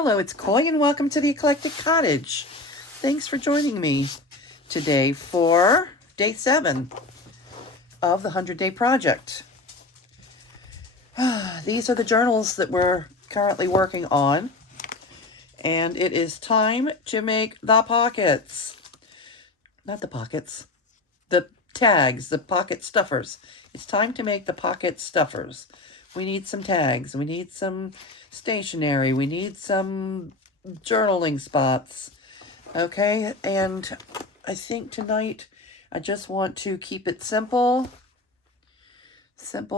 Hello, it's Coy, and welcome to the Eclectic Cottage. Thanks for joining me today for day 7 of the 100-Day Project. These are the journals that we're currently working on, and it is time to make the pockets. Not the pockets, the tags, the pocket stuffers. It's time to make the pocket stuffers. We need some tags, we need some stationery, we need some journaling spots. Okay, and I think tonight I just want to keep it simple, and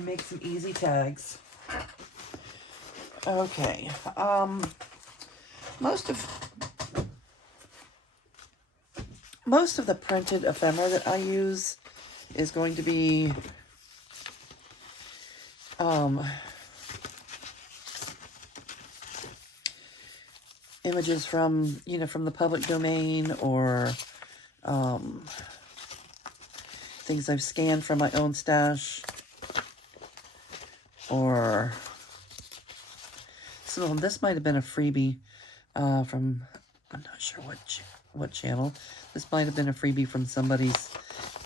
make some easy tags. Okay, most of the printed ephemera that I use is going to be images from, from the public domain, or things I've scanned from my own stash, or some of them. This might have been a freebie from, I'm not sure what channel. This might have been a freebie from somebody's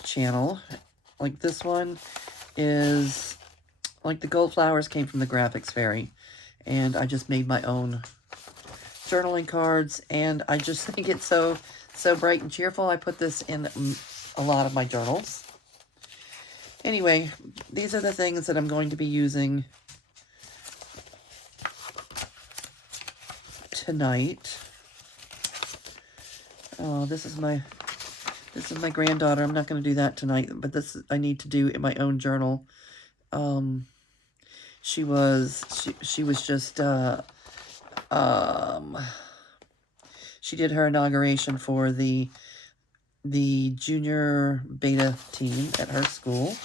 channel. Like this one is, like the gold flowers came from the Graphics Fairy, and I just made my own journaling cards, and I just think it's so bright and cheerful. I put this in a lot of my journals. Anyway, these are the things that I'm going to be using tonight. Oh, this is my granddaughter. I'm not going to do that tonight, but this I need to do in my own journal. She was just she did her inauguration for the junior beta team at her school.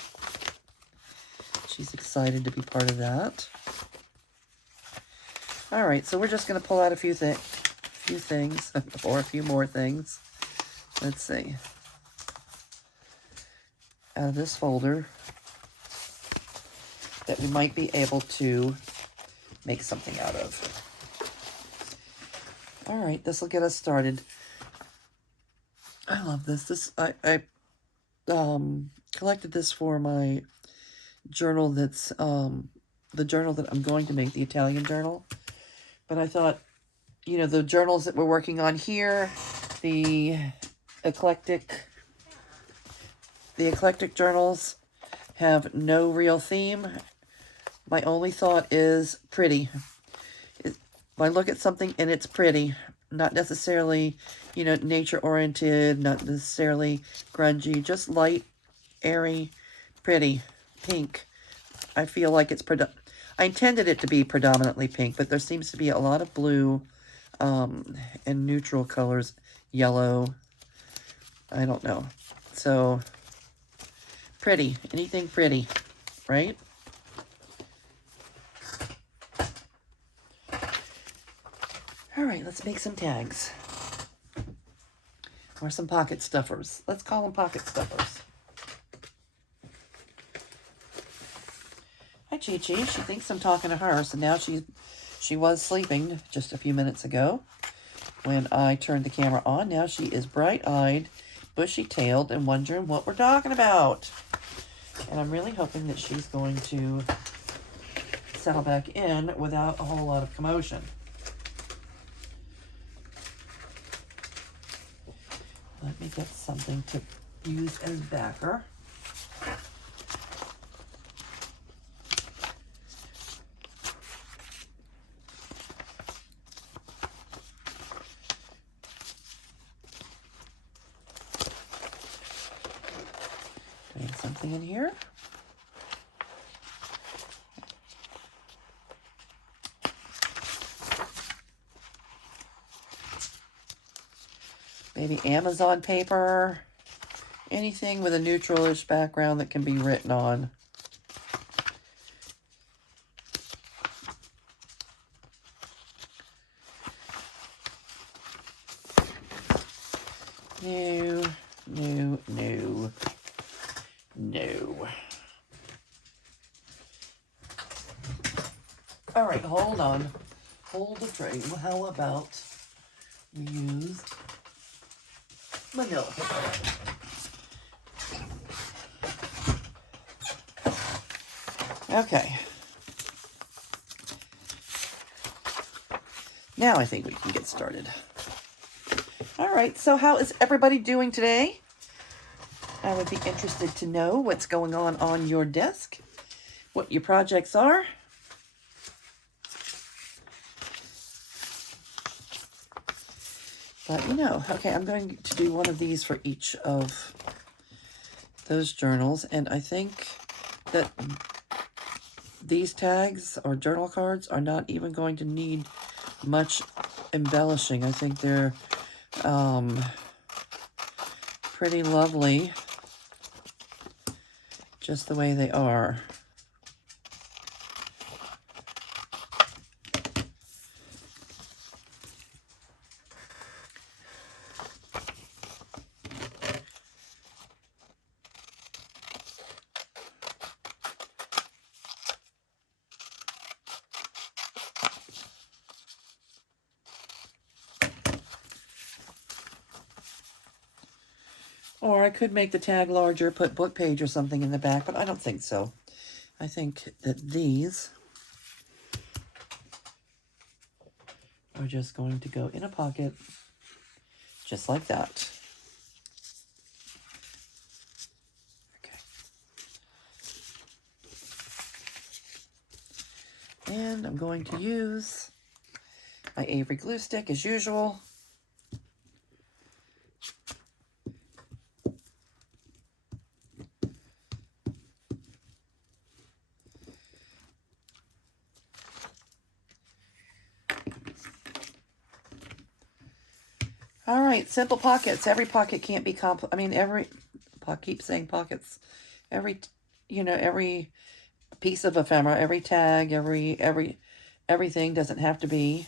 She's excited to be part of that. All right, so we're just going to pull out a few things, or a few more things. Let's see. Out of this folder that we might be able to make something out of. All right, this will get us started. I love this. I collected this for my journal. That's the journal that I'm going to make, the Italian journal. But I thought, the journals that we're working on here, the eclectic journals have no real theme. My only thought is pretty. If I look at something and it's pretty, not necessarily, nature-oriented, not necessarily grungy, just light, airy, pretty, pink. I feel like it's I intended it to be predominantly pink, but there seems to be a lot of blue and neutral colors, yellow. I don't know. So, pretty. Anything pretty, right? All right, let's make some tags. Or some pocket stuffers. Let's call them pocket stuffers. Hi, Chi-Chi. She thinks I'm talking to her, so now she was sleeping just a few minutes ago when I turned the camera on. Now she is bright-eyed, bushy-tailed, and wondering what we're talking about. And I'm really hoping that she's going to settle back in without a whole lot of commotion. Let me get something to use as backer. Doing something in here. Maybe Amazon paper, anything with a neutral-ish background that can be written on. No. All right, hold on. Hold the tray. Well, how about we use manila paper? Okay. Now I think we can get started. All right, so how is everybody doing today? I would be interested to know what's going on your desk, what your projects are. But you know, okay, I'm going to do one of these for each of those journals, and I think that these tags or journal cards are not even going to need much embellishing. I think they're pretty lovely just the way they are. Or I could make the tag larger, put book page or something in the back, but I don't think so. I think that these are just going to go in a pocket, just like that. Okay. And I'm going to use my Avery glue stick as usual. All right, simple pockets. Every pocket can't be keep saying pockets. Every piece of ephemera, every tag, everything doesn't have to be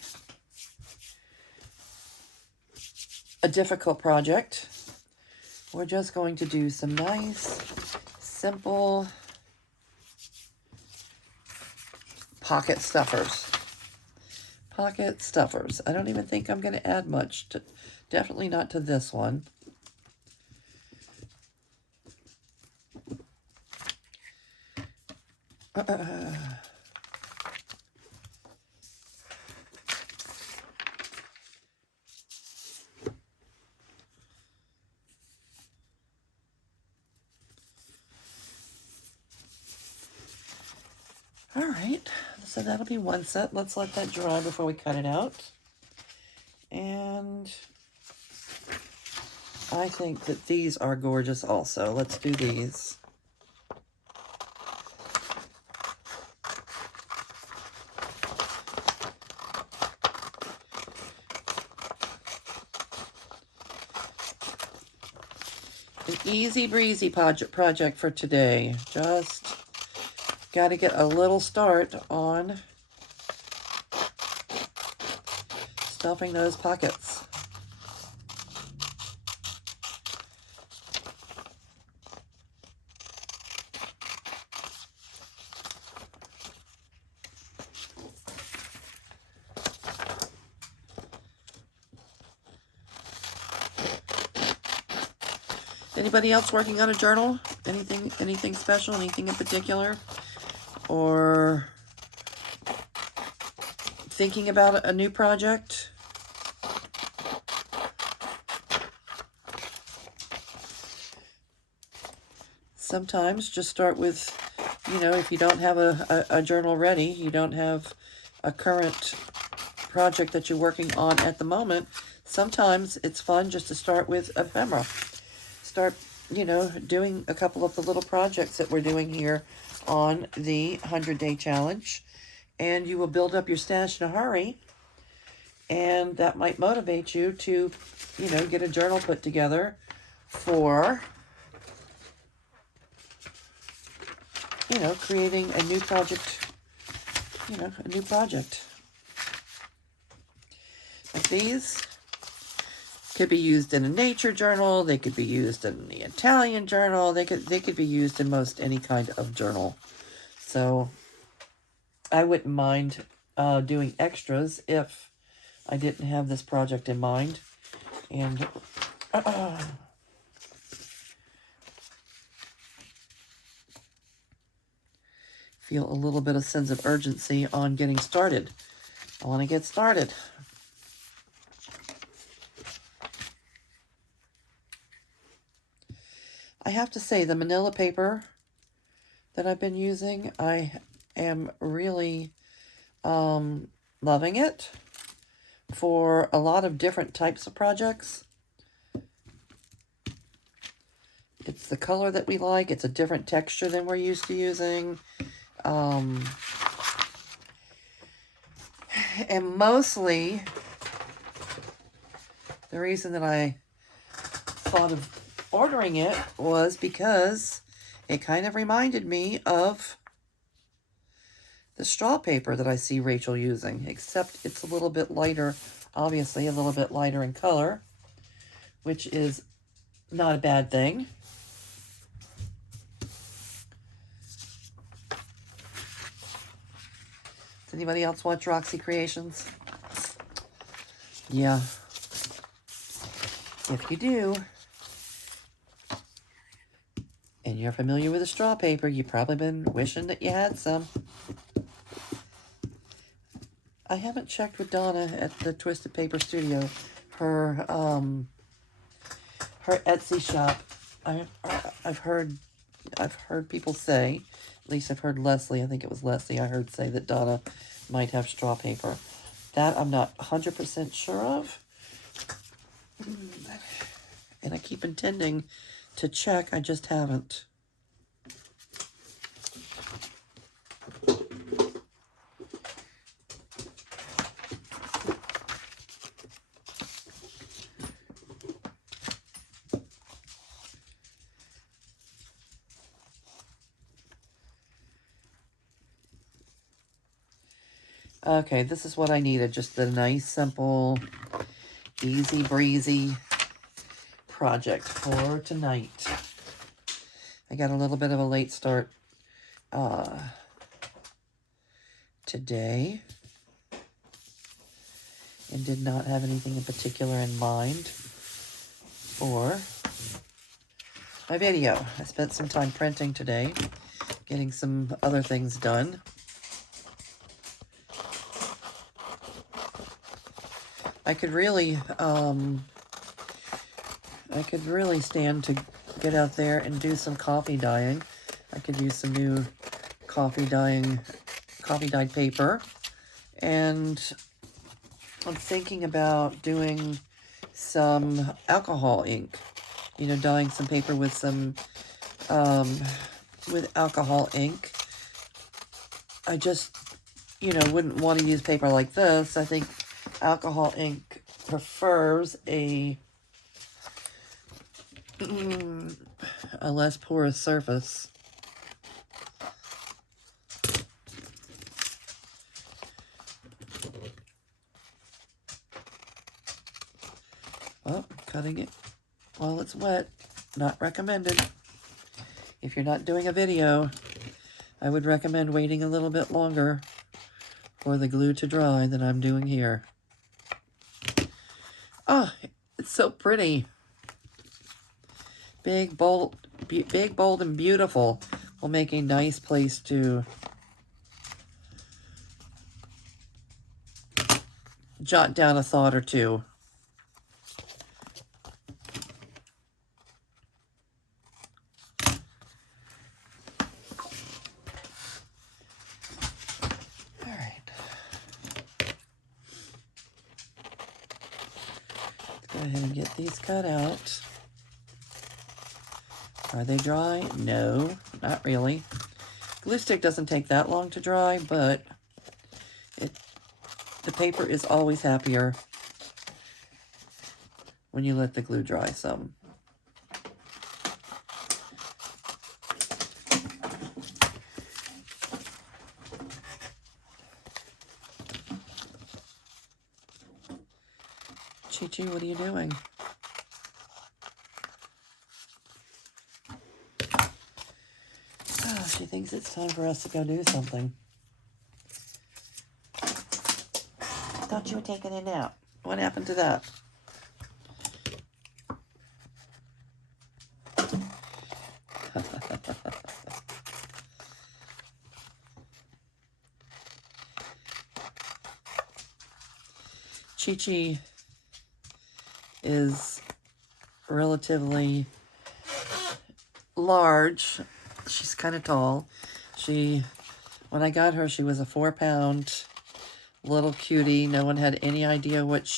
a difficult project. We're just going to do some nice, simple pocket stuffers. Pocket stuffers. I don't even think I'm going to add much to. Definitely not to this one. All right, so that'll be one set. Let's let that dry before we cut it out. And I think that these are gorgeous also. Let's do these. An easy breezy project for today. Just got to get a little start on stuffing those pockets. Anybody else working on a journal? Anything special? Anything in particular? Or thinking about a new project? Sometimes just start with, if you don't have a journal ready, you don't have a current project that you're working on at the moment, sometimes it's fun just to start with ephemera. Start, doing a couple of the little projects that we're doing here on the 100-day challenge, and you will build up your stash in a hurry, and that might motivate you to, get a journal put together for, creating a new project, a new project. Like these could be used in a nature journal. They could be used in the Italian journal. They could be used in most any kind of journal. So I wouldn't mind doing extras if I didn't have this project in mind. And feel a little bit of sense of urgency on getting started. I want to get started. I have to say, the manila paper that I've been using, I am really loving it for a lot of different types of projects. It's the color that we like. It's a different texture than we're used to using. And mostly, the reason that I thought of ordering it was because it kind of reminded me of the straw paper that I see Rachel using, except it's a little bit lighter, obviously a little bit lighter in color, which is not a bad thing. Does anybody else watch Roxy Creations? Yeah. If you do, and you're familiar with the straw paper, you've probably been wishing that you had some. I haven't checked with Donna at the Twisted Paper Studio, her Etsy shop. I've heard people say, at least I've heard Leslie, I think it was Leslie I heard say that Donna might have straw paper. That I'm not 100% sure of. And I keep intending to check, I just haven't. Okay, this is what I needed. Just a nice, simple, easy breezy project for tonight. I got a little bit of a late start today and did not have anything in particular in mind for my video. I spent some time printing today, getting some other things done. I could really stand to get out there and do some coffee dyeing. I could use some new coffee dyed paper. And I'm thinking about doing some alcohol ink. You know, dyeing some paper with some, with alcohol ink. I just, wouldn't want to use paper like this. I think alcohol ink prefers a less porous surface. Well, cutting it while it's wet, not recommended. If you're not doing a video, I would recommend waiting a little bit longer for the glue to dry than I'm doing here. Oh, it's so pretty. Big, bold, and beautiful will make a nice place to jot down a thought or two. All right. Let's go ahead and get these cut out. Are they dry? No, not really. Glue stick doesn't take that long to dry, but the paper is always happier when you let the glue dry some. Chi-Chi, what are you doing? Oh, she thinks it's time for us to go do something. Thought you were taking a nap. What happened to that? Chi-Chi is relatively large. She's kind of tall. When I got her, she was a 4-pound little cutie. No one had any idea what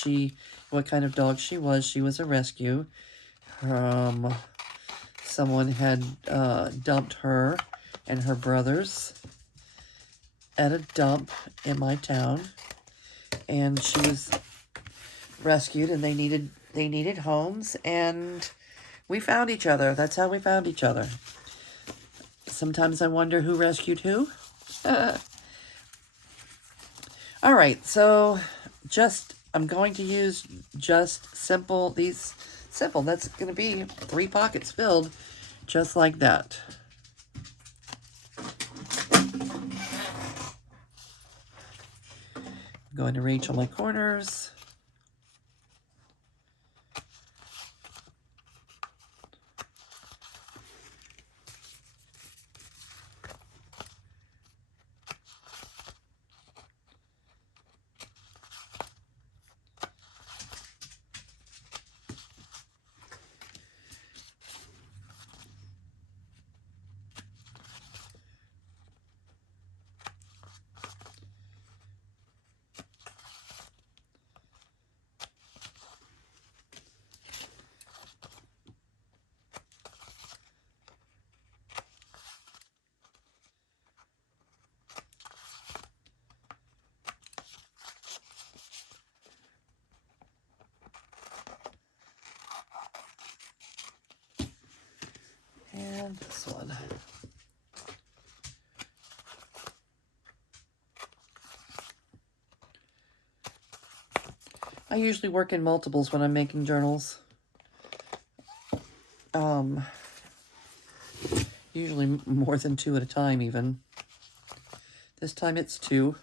kind of dog she was. She was a rescue. Someone had dumped her and her brothers at a dump in my town, and she was rescued, and they needed homes, and we found each other. That's how we found each other. Sometimes I wonder who rescued who. All right, so I'm going to use just simple. That's going to be 3 pockets filled, just like that. I'm going to reach on my corners. And this one. I usually work in multiples when I'm making journals. Usually more than 2 at a time even. This time it's 2.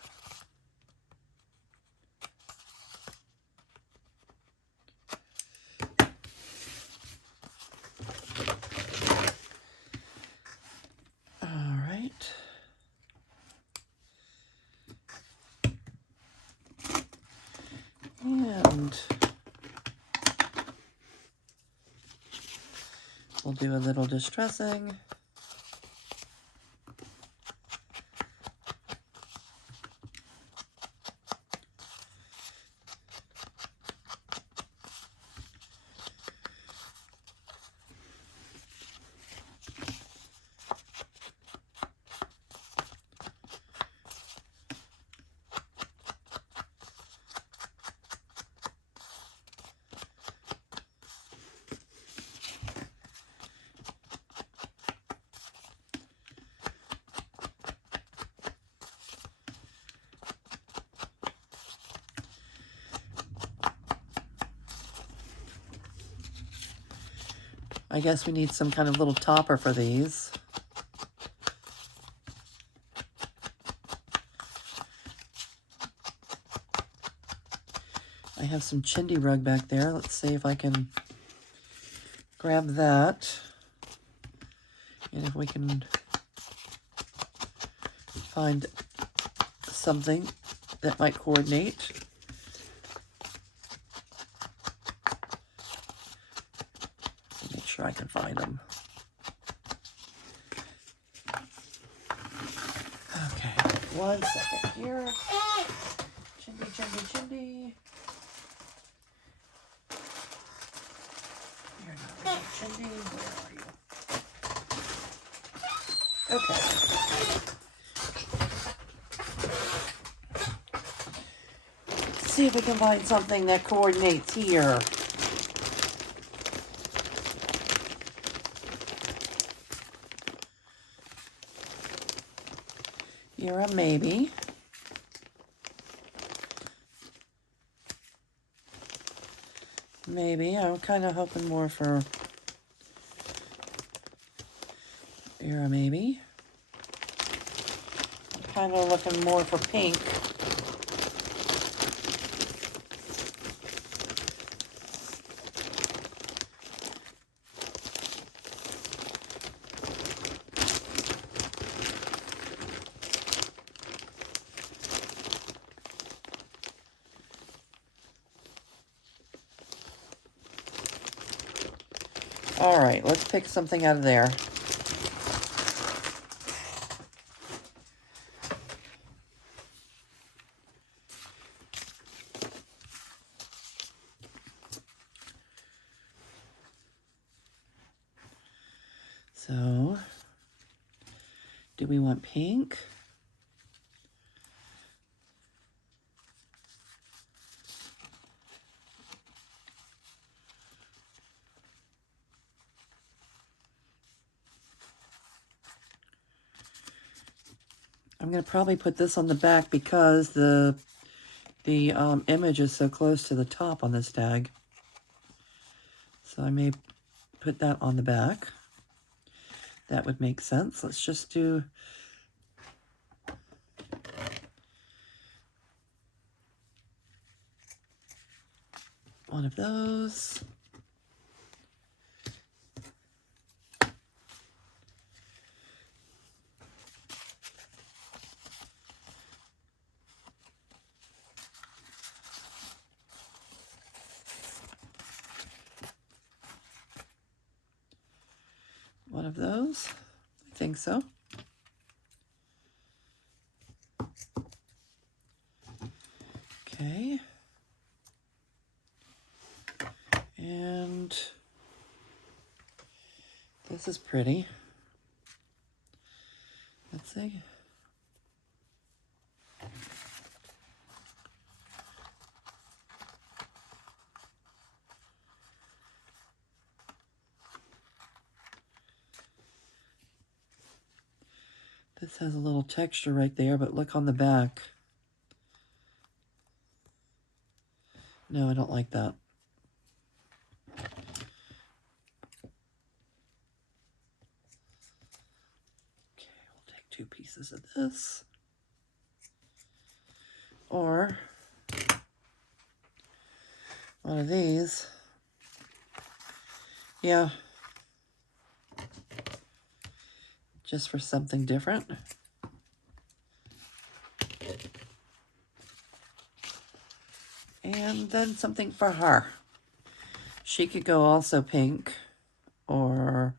And we'll do a little distressing. I guess we need some kind of little topper for these. I have some chindi rug back there. Let's see if I can grab that. And if we can find something that might coordinate. Make sure I can find them. Okay, 1 second here. Chindi, chindi, chindi. You're not really chindi. Where are you? Okay. Let's see if we can find something that coordinates here. You're a maybe. Maybe. I'm kind of hoping more for... You're a maybe. I'm kind of looking more for pink. All right, let's pick something out of there. So, do we want pink? I'm going to probably put this on the back because the image is so close to the top on this tag. So I may put that on the back. That would make sense. Let's just do one of those. One of those. I think so. Okay. And this is pretty. Let's see. This has a little texture right there, but look on the back. No, I don't like that. Okay, we'll take 2 pieces of this. Or one of these. Yeah. Just for something different. And then something for her. She could go also pink, or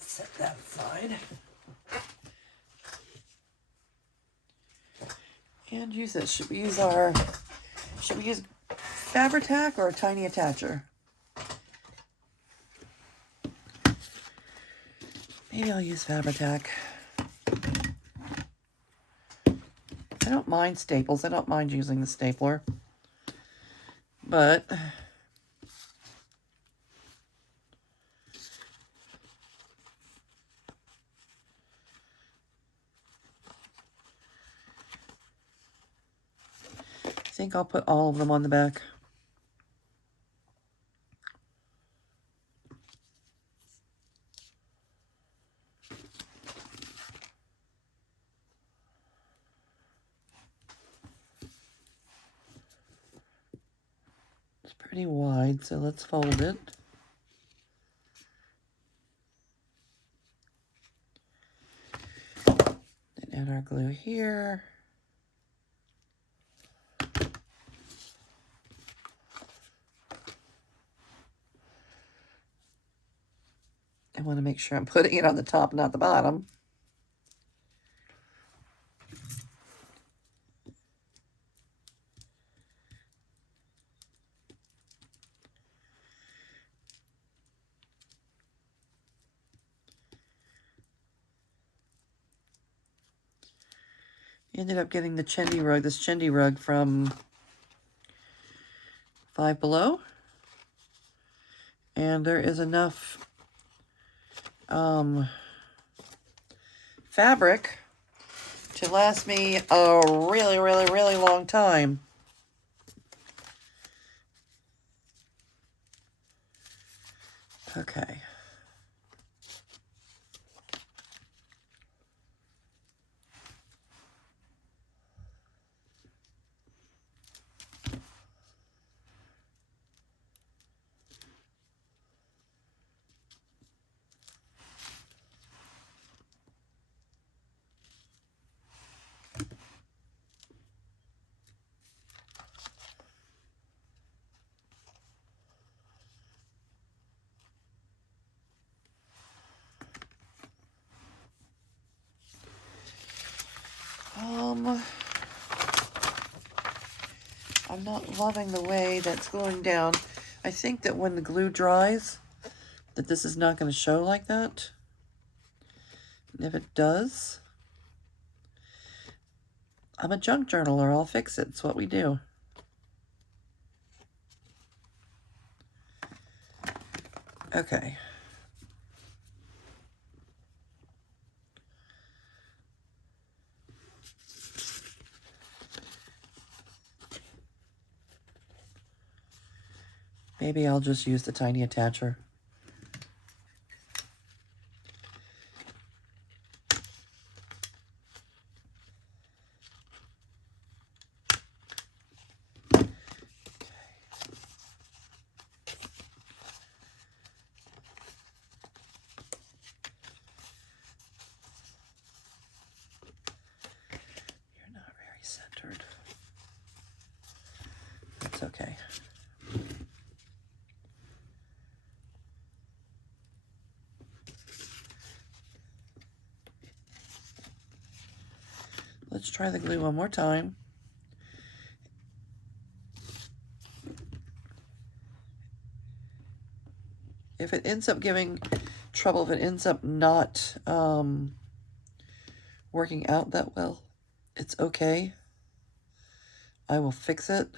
set that aside. And use this. Should we use Fabri-Tac or a tiny attacher? Maybe I'll use Fabri-Tac. I don't mind staples. I don't mind using the stapler. But I think I'll put all of them on the back. It's pretty wide, so let's fold it. And add our glue here. I want to make sure I'm putting it on the top, not the bottom. Ended up getting the Chendi rug, this Chendi rug from Five Below. And there is enough fabric to last me a really, really, really long time. Okay. I'm not loving the way that's going down. I think that when the glue dries, that this is not going to show like that. And if it does, I'm a junk journaler. I'll fix it. It's what we do. Okay. Maybe I'll just use the tiny attacher. You're not very centered. That's okay. Let's try the glue one more time. If it ends up giving trouble, if it ends up not working out that well, it's okay. I will fix it.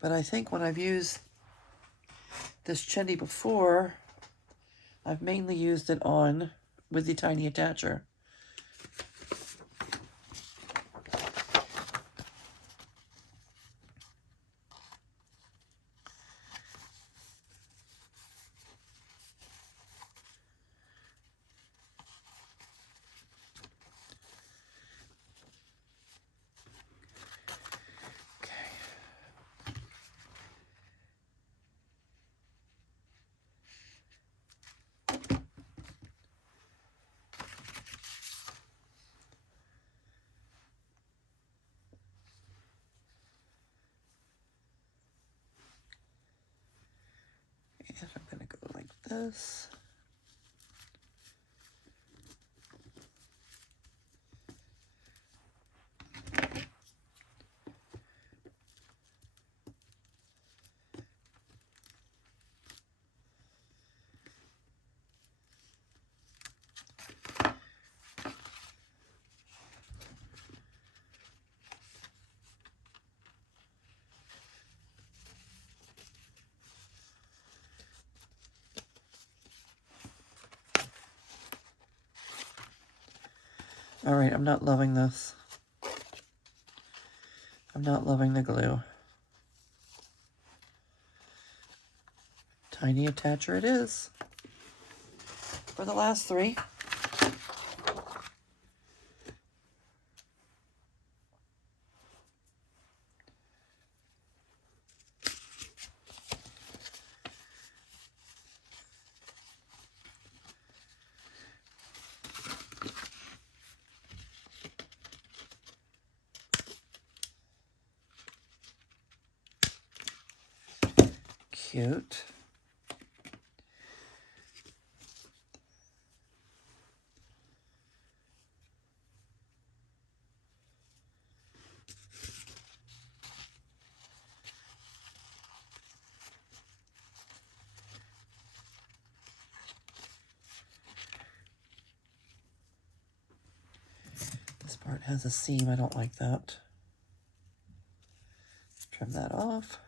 But I think when I've used this Chendy before, I've mainly used it on with the tiny attacher. And I'm going to go like this. All right, I'm not loving this. I'm not loving the glue. Tiny attacher it is. For the last three. Cute. This part has a seam. I don't like that. Trim that off.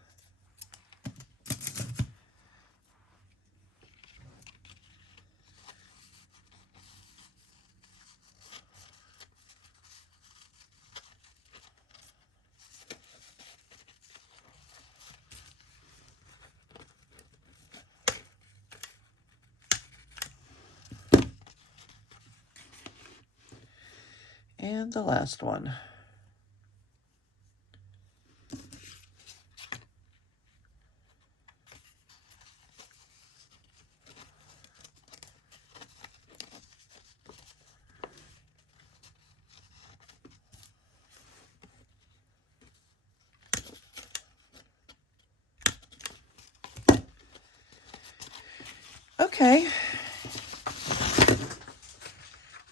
And the last one. Okay.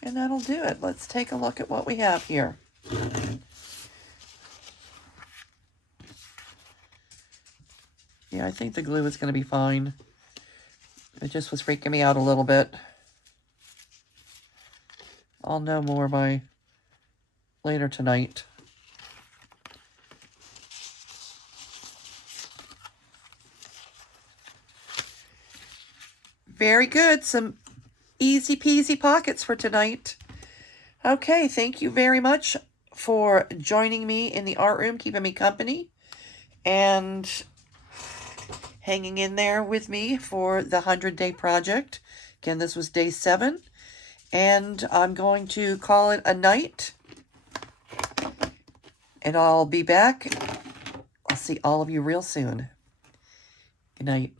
And that'll do it. Let's take a look at what we have here. Yeah, I think the glue is going to be fine. It just was freaking me out a little bit. I'll know more by later tonight. Very good. Some easy peasy pockets for tonight. Okay, thank you very much for joining me in the art room, keeping me company, and hanging in there with me for the 100-day project. Again, this was day 7, and I'm going to call it a night, and I'll be back. I'll see all of you real soon. Good night.